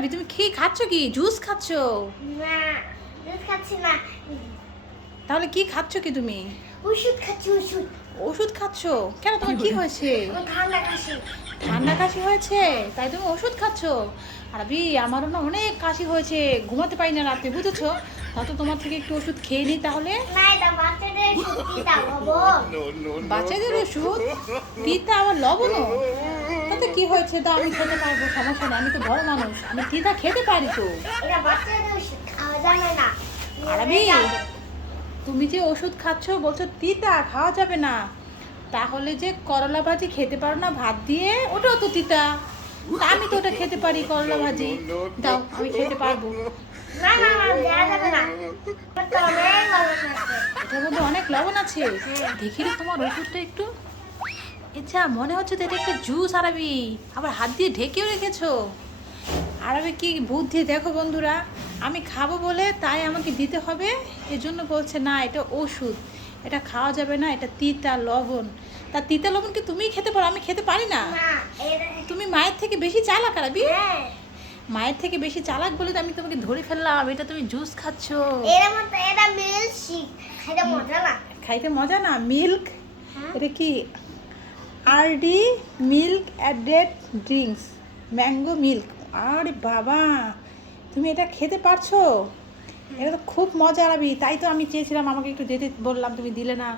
আরাবি, তুমি কি খাচ্ছ? কি জুস খাচ্ছ? না, দুধ খাচ্ছি না। তাহলে কি খাচ্ছ কি তুমি? ওষুধ খাচ্ছি, ওষুধ। ওষুধ খাচ্ছ? কেন, তোমার কি হয়েছে? আমার ঠান্ডা কাশি। ঠান্ডা কাশি হয়েছে তাই তুমি ওষুধ খাচ্ছ? আরাবি, আমারও না অনেক কাশি হয়েছে, ঘুমাতে পারি না রাতে, বুঝেছো? তা তো তোমার থেকে একটু ওষুধ খেয়ে নিই তাহলে। না, এটা বাচ্চাদের সত্যি দাও বাবু। বাচ্চাদের ওষুধ তিতা আবার লবণও? তাতে কি হয়েছে? তা আমি খেতে পারবো, সমস্যা নেই, আমি তো বড় মানুষ, আমি তিতা খেতে পারি তো। এটা বাচ্চাদের ওষুধ খাওয়া যাবে না। আরাবি, তুমি যে ওষুধ খাচ্ছ বলছো তিতা খাওয়া যাবে না, তাহলে যে করলা ভাজি খেতে পারো না ভাত দিয়ে, ওটাও তো তিতা। তা আমি তো ওটা খেতে পারি, করলা ভাজি দাও, আমি খেতে পারবো। না না না, দেওয়া যাবে না। এটা অনেক লবণ আছে। এটার মধ্যে অনেক লবণ আছে। দেখি রে তোমার ওষুধটা একটু। আচ্ছা, মনে হচ্ছে তো এটা একটা জুস আরাবি, আবার হাত দিয়ে ঢেকেও রেখেছো। আরাবি কি বুদ্ধি দেখো বন্ধুরা, আমি খাবো বলে তাই আমাকে দিতে হবে, এজন্য বলছে না এটা ওষুধ, এটা খাওয়া যাবে না, এটা তিতা লবণ। তা তিতা লবণ কি তুমিই খেতে পারো? আমি খেতে পারি না। না, এটা তুমি মায়ের থেকে বেশি চালাক আরাবি। হ্যাঁ। মায়ের থেকে বেশি চালাক বলে তো আমি তোমাকে ধরে ফেললাম, এটা তুমি জুস খাচ্ছ। এর মধ্যে এটা মিল্কশেক। খাইতে মজা না। খাইতে মজা না? মিল্ক, হ্যাঁ। এটা কি RD milk added drinks, mango milk. আরে বাবা, তুমি এটা খেতে পারছো? এটা তো খুব মজা আরাবি, তাই তো আমি চেয়েছিলাম, আমাকে একটু দিতে বললাম, তুমি দিলে না।